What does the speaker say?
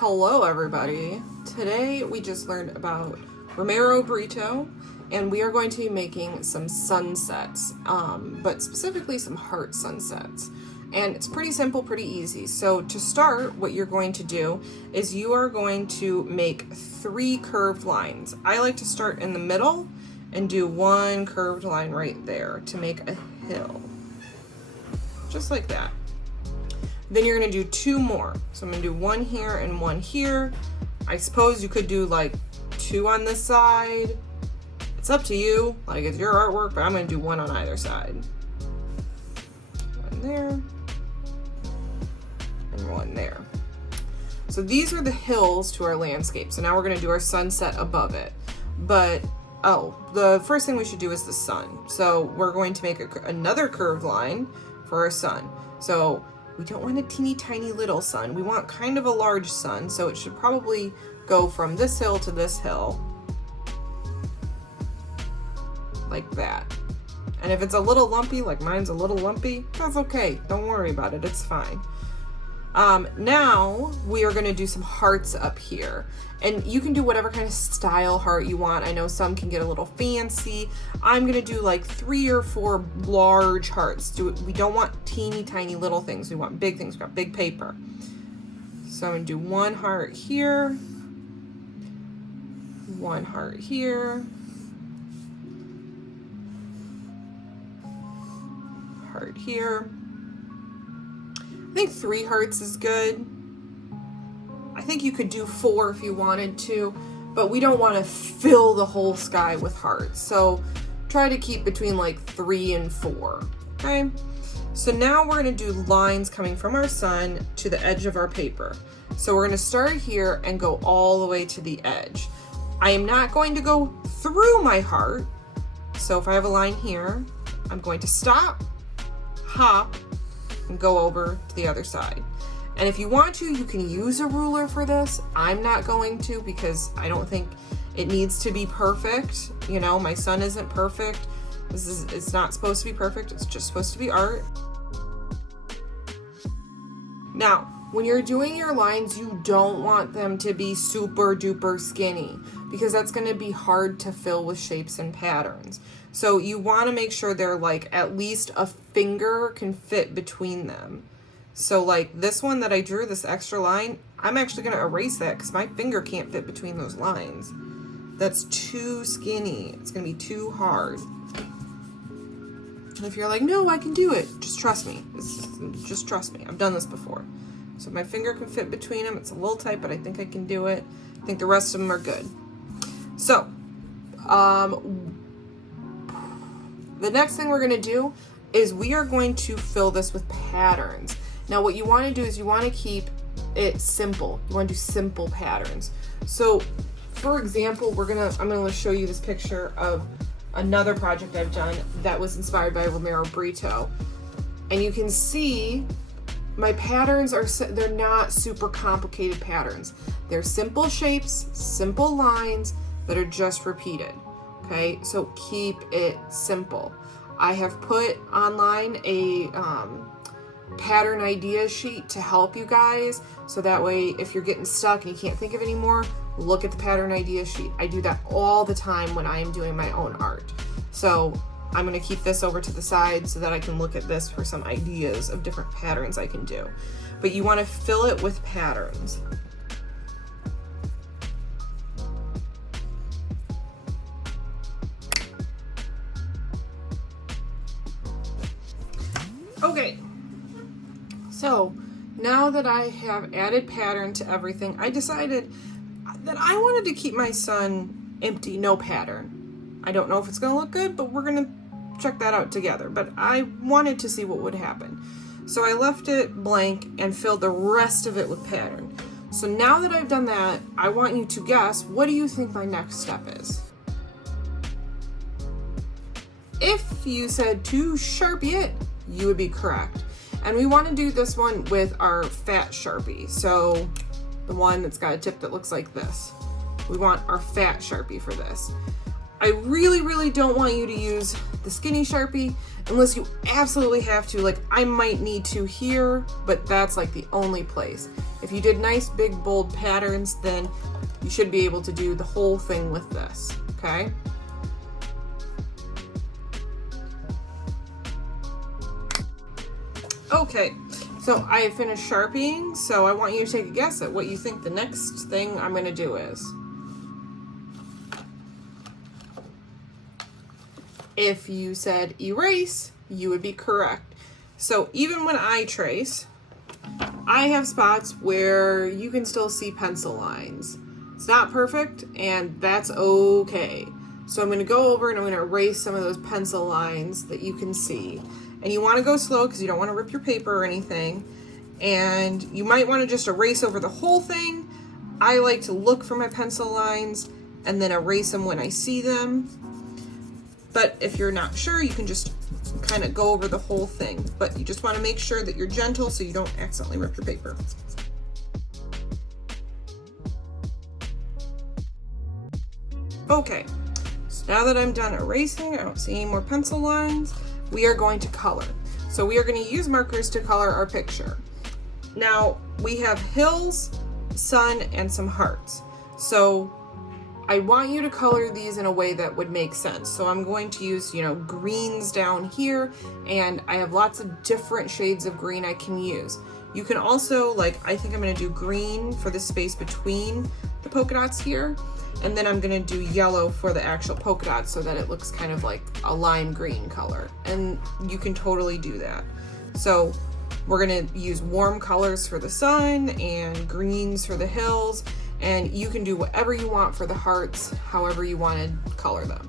Hello everybody. Today we just learned about Romero Britto, and we are going to be making some sunsets, but specifically some heart sunsets. And it's pretty simple, pretty easy. So to start, what you're going to do is you are going to make 3 curved lines. I like to start in the middle and do 1 curved line right there to make a hill. Just like that. Then you're gonna do 2 more. So I'm gonna do 1 here and 1 here. I suppose you could do like 2 on this side. It's up to you, like it's your artwork, but I'm gonna do 1 on either side. 1 there, and 1 there. So these are the hills to our landscape. So now we're gonna do our sunset above it. But, the first thing we should do is the sun. So we're going to make another curved line for our sun. So we don't want a teeny tiny little sun. We want kind of a large sun, so it should probably go from this hill to this hill. Like that. And if it's a little lumpy, like mine's a little lumpy, that's okay. Don't worry about it, it's fine. Now we are gonna do some hearts up here. And you can do whatever kind of style heart you want. I know some can get a little fancy. I'm gonna do like 3 or 4 large hearts. We don't want teeny tiny little things. We want big things. We got big paper. So I'm gonna do 1 heart here, 1 heart here, heart here. I think 3 hearts is good. I think you could do 4 if you wanted to, but we don't want to fill the whole sky with hearts. So try to keep between like 3 and 4, okay? So now we're gonna do lines coming from our sun to the edge of our paper. So we're gonna start here and go all the way to the edge. I am not going to go through my heart. So if I have a line here, I'm going to stop, hop, and go over to the other side. And if you want to, you can use a ruler for this. I'm not going to because I don't think it needs to be perfect. You know, my sun isn't perfect. It's not supposed to be perfect. It's just supposed to be art. Now, when you're doing your lines, you don't want them to be super duper skinny because that's gonna be hard to fill with shapes and patterns. So you wanna make sure they're like at least a finger can fit between them. So like this one that I drew, this extra line, I'm actually gonna erase that because my finger can't fit between those lines. That's too skinny. It's gonna be too hard. And if you're like, no, I can do it, just trust me. Just trust me. I've done this before. So my finger can fit between them. It's a little tight, but I think I can do it. I think the rest of them are good. So, the next thing we're gonna do is we are going to fill this with patterns. Now what you wanna do is you wanna keep it simple. You wanna do simple patterns. So for example, I'm gonna show you this picture of another project I've done that was inspired by Romero Britto. And you can see my patterns they're not super complicated patterns. They're simple shapes, simple lines that are just repeated. Okay, so keep it simple. I have put online a pattern idea sheet to help you guys, so that way if you're getting stuck and you can't think of any more, look at the pattern idea sheet. I do that all the time when I am doing my own art. So I'm gonna keep this over to the side so that I can look at this for some ideas of different patterns I can do. But you wanna fill it with patterns. Okay, so now that I have added pattern to everything, I decided that I wanted to keep my sun empty, no pattern. I don't know if it's gonna look good, but we're gonna check that out together. But I wanted to see what would happen. So I left it blank and filled the rest of it with pattern. So now that I've done that, I want you to guess, what do you think my next step is? If you said to Sharpie it, you would be correct. And we want to do this one with our fat Sharpie. So the one that's got a tip that looks like this. We want our fat Sharpie for this. I really, really don't want you to use the skinny Sharpie unless you absolutely have to. Like, I might need to here, but that's like the only place. If you did nice, big, bold patterns, then you should be able to do the whole thing with this, okay? Okay, so I finished Sharpieing, so I want you to take a guess at what you think the next thing I'm gonna do is. If you said erase, you would be correct. So even when I trace, I have spots where you can still see pencil lines. It's not perfect, and that's okay. So I'm gonna go over and I'm gonna erase some of those pencil lines that you can see. And you wanna go slow because you don't wanna rip your paper or anything. And you might wanna just erase over the whole thing. I like to look for my pencil lines and then erase them when I see them. But if you're not sure, you can just kind of go over the whole thing. But you just want to make sure that you're gentle so you don't accidentally rip your paper. Okay, so now that I'm done erasing, I don't see any more pencil lines, we are going to color. So we are going to use markers to color our picture. Now, we have hills, sun, and some hearts. So I want you to color these in a way that would make sense. So I'm going to use, greens down here, and I have lots of different shades of green I can use. You can also, I think I'm gonna do green for the space between the polka dots here, and then I'm gonna do yellow for the actual polka dots so that it looks kind of like a lime green color. And you can totally do that. So we're gonna use warm colors for the sun and greens for the hills, and you can do whatever you want for the hearts, however you want to color them.